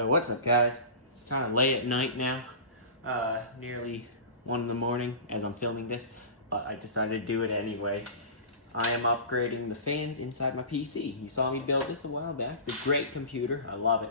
Yo, what's up, guys? Kind of late at night now, nearly 1 in the morning as I'm filming this, but I decided to do it anyway. I am upgrading the fans inside my PC. You saw me build this a while back. It's a great computer. I love it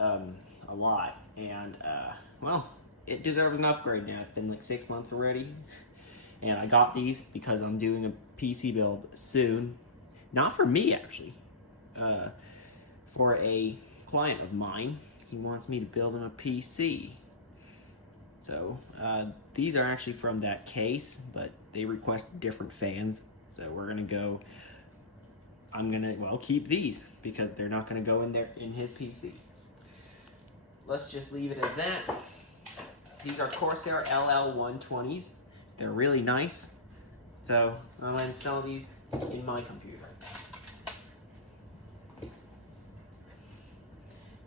a lot, and well, it deserves an upgrade now. It's been like 6 months already, and I got these because I'm doing a PC build soon. Not for me, actually. For a client of mine. He wants me to build him a PC. So these are actually from that case, but they request different fans. So we're gonna go, I'm gonna, well, keep these because they're not gonna go in there in his PC. Let's just leave it as that. These are Corsair LL120s. They're really nice. So I'm gonna install these in my computer.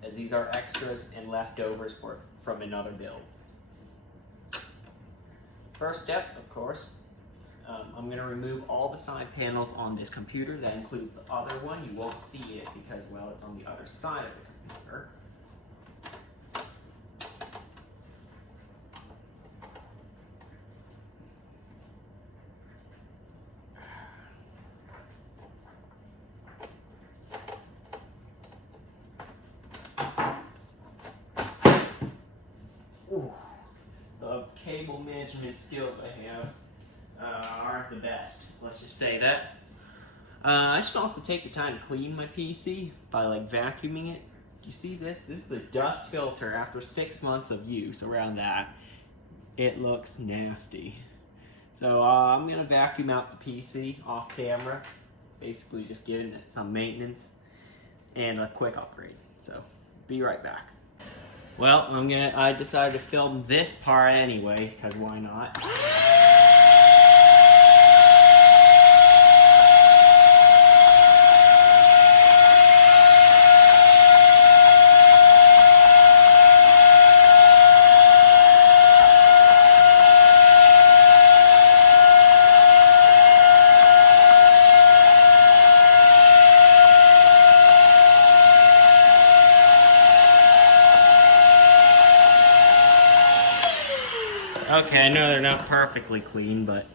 As these are extras and leftovers from another build. First step, of course, I'm going to remove all the side panels on this computer. That includes the other one. You won't see it because, well, it's on the other side of the computer. The cable management skills I have aren't the best. Let's just say that. I should also take the time to clean my PC by like vacuuming it. Do you see this? This is the dust filter after 6 months of use around that. It looks nasty. So I'm gonna vacuum out the PC off camera. Basically just giving it some maintenance and a quick upgrade. So be right back. Well, I decided to film this part anyway, because why not? Okay, I know they're not perfectly clean, but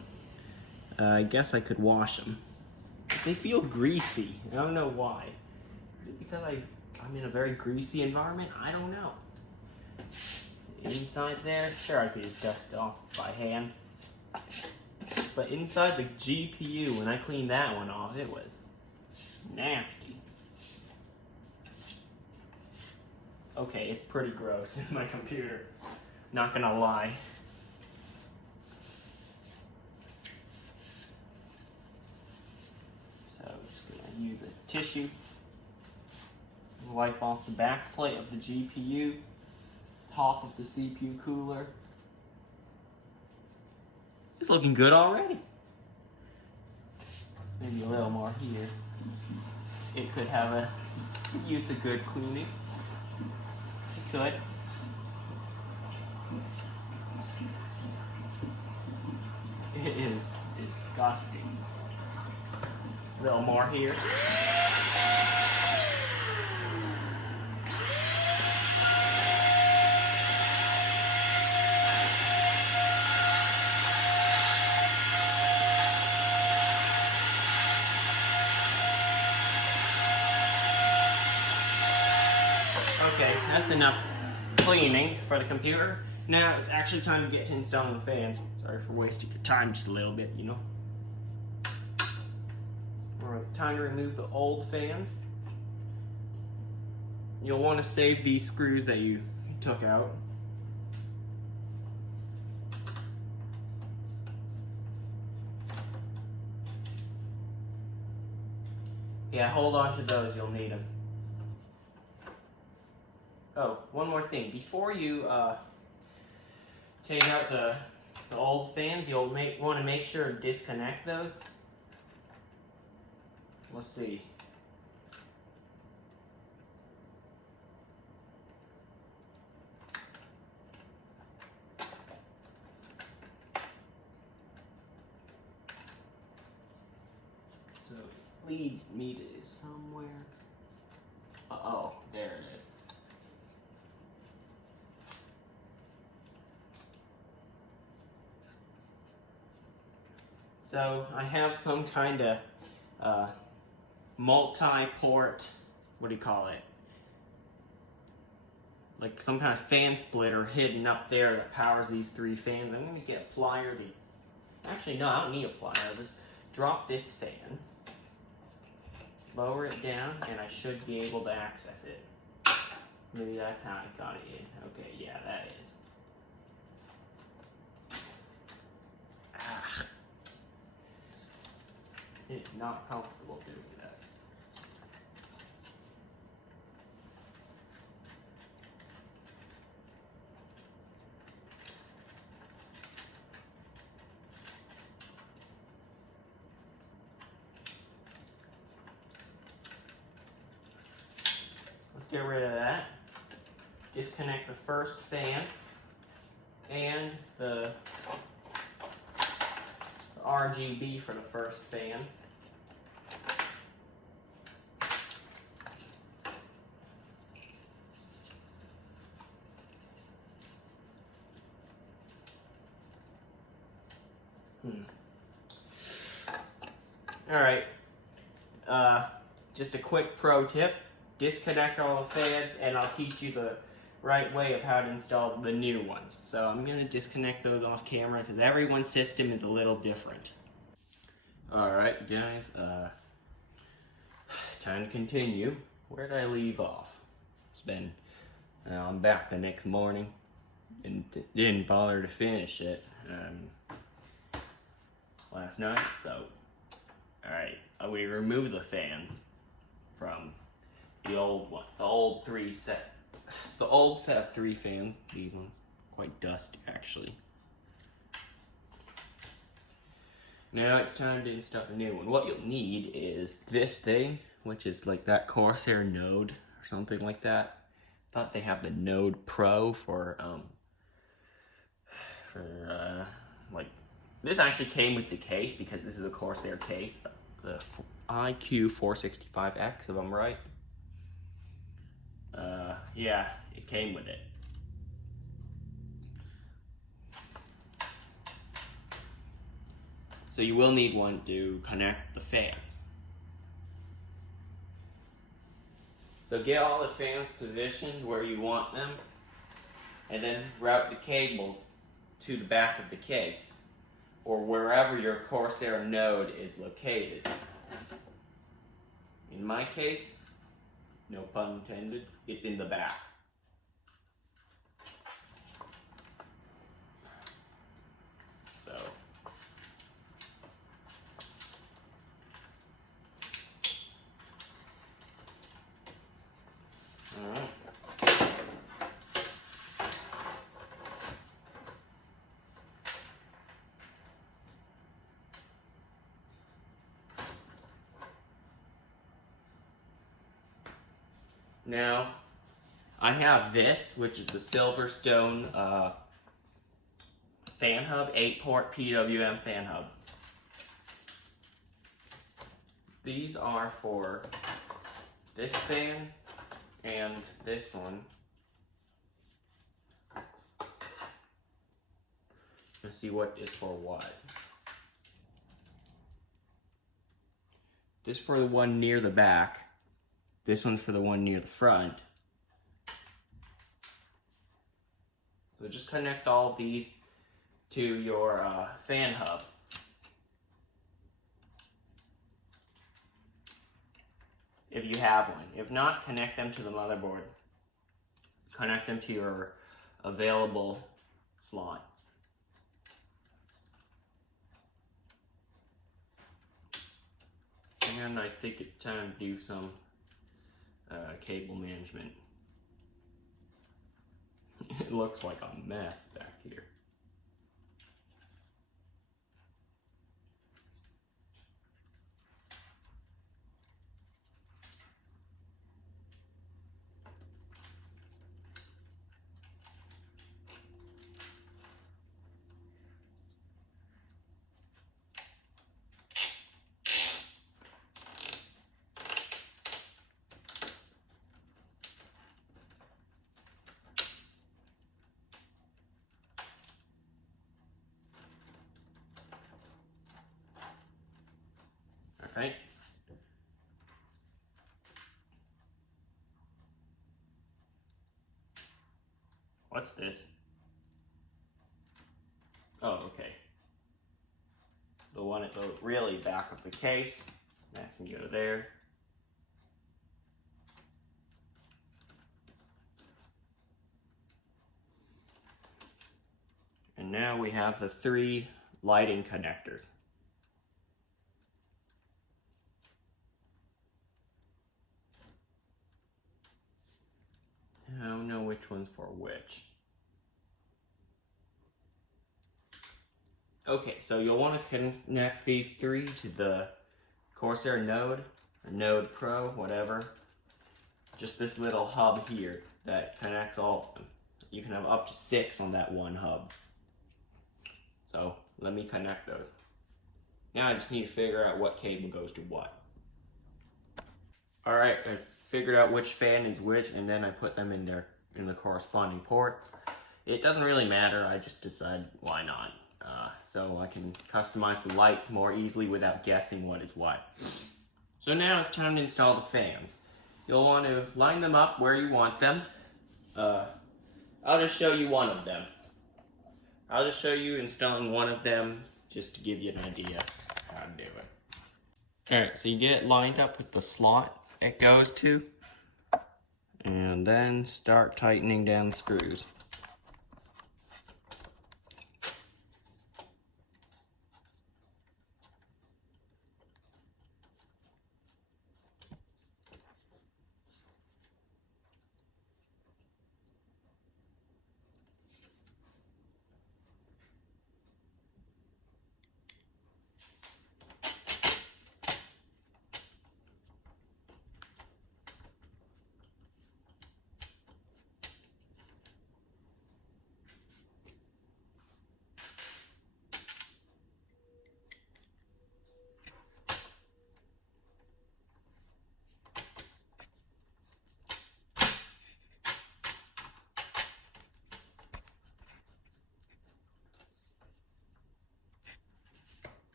I guess I could wash them. They feel greasy. I don't know why. Because I'm in a very greasy environment? I don't know. Inside there, sure, I could just dust it off by hand. But inside the GPU, when I cleaned that one off, it was nasty. Okay, it's pretty gross in my computer. Not gonna lie. Use a tissue, wipe off the back plate of the GPU, top of the CPU cooler. It's looking good already. Maybe a little more here. It could use a good cleaning. It could. It is disgusting. A little more here. Okay, that's enough cleaning for the computer. Now it's actually time to get to installing the fans. Sorry for wasting your time just a little bit, you know. Time to remove the old fans. You'll want to save these screws that you took out. Yeah, hold on to those, you'll need them. Oh, one more thing. Before you take out the old fans, you'll want to make sure to disconnect those. Let's see. So leads me to somewhere. Uh-oh, there it is. So I have some kind of multi-port, what do you call it? Like some kind of fan splitter hidden up there that powers these 3 fans. I'm going to get a plier to... Actually, no, I don't need a plier. I'll just drop this fan, lower it down, and I should be able to access it. Maybe that's how I got it in. Okay, yeah, that is. It's not comfortable doing that. Let's get rid of that. Disconnect the first fan and the RGB for the first fan. Alright, just a quick pro tip. Disconnect all the fans and I'll teach you the right way of how to install the new ones. So I'm going to disconnect those off camera because everyone's system is a little different. Alright guys, time to continue. Where did I leave off? It's been, I'm back the next morning and didn't bother to finish it last night, so alright, we removed the fans from the old one, the old set of 3 fans. These ones, quite dusty actually. Now it's time to install the new one. What you'll need is this thing, which is like that Corsair Node or something like that. I thought they have the Node Pro for like, this actually came with the case because this is a Corsair case, the IQ465X, if I'm right. Yeah, it came with it. So you will need one to connect the fans. So get all the fans positioned where you want them, and then route the cables to the back of the case, or wherever your Corsair node is located. In my case, no pun intended, it's in the back. So, alright. Now, I have this, which is the Silverstone fan hub, 8-port PWM fan hub. These are for this fan and this one. Let's see what is for what. This for the one near the back. This one's for the one near the front. So just connect all of these to your fan hub. If you have one. If not, connect them to the motherboard. Connect them to your available slots. And I think it's time to do some cable management. It looks like a mess back here. right? What's this? Oh, okay. The one at the really back of the case. That can go there. And now we have the 3 lighting connectors. I don't know which one's for which. Okay, so you'll want to connect these 3 to the Corsair Node, or Node Pro, whatever. Just this little hub here that connects all of them. You can have up to 6 on that one hub. So let me connect those. Now I just need to figure out what cable goes to what. Alright, I figured out which fan is which, and then I put them in the corresponding ports. It doesn't really matter, I just decide why not. So I can customize the lights more easily without guessing what is what. So now it's time to install the fans. You'll want to line them up where you want them. I'll just show you one of them. I'll just show you installing one of them just to give you an idea how to do it. Alright, so you get it lined up with the slot it goes to, and then start tightening down the screws.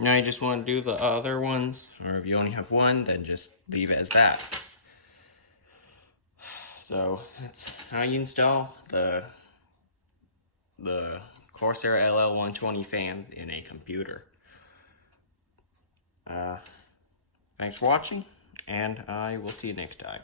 Now you just want to do the other ones, or if you only have one, then just leave it as that. So that's how you install the Corsair LL120 fans in a computer. Thanks for watching, and I will see you next time.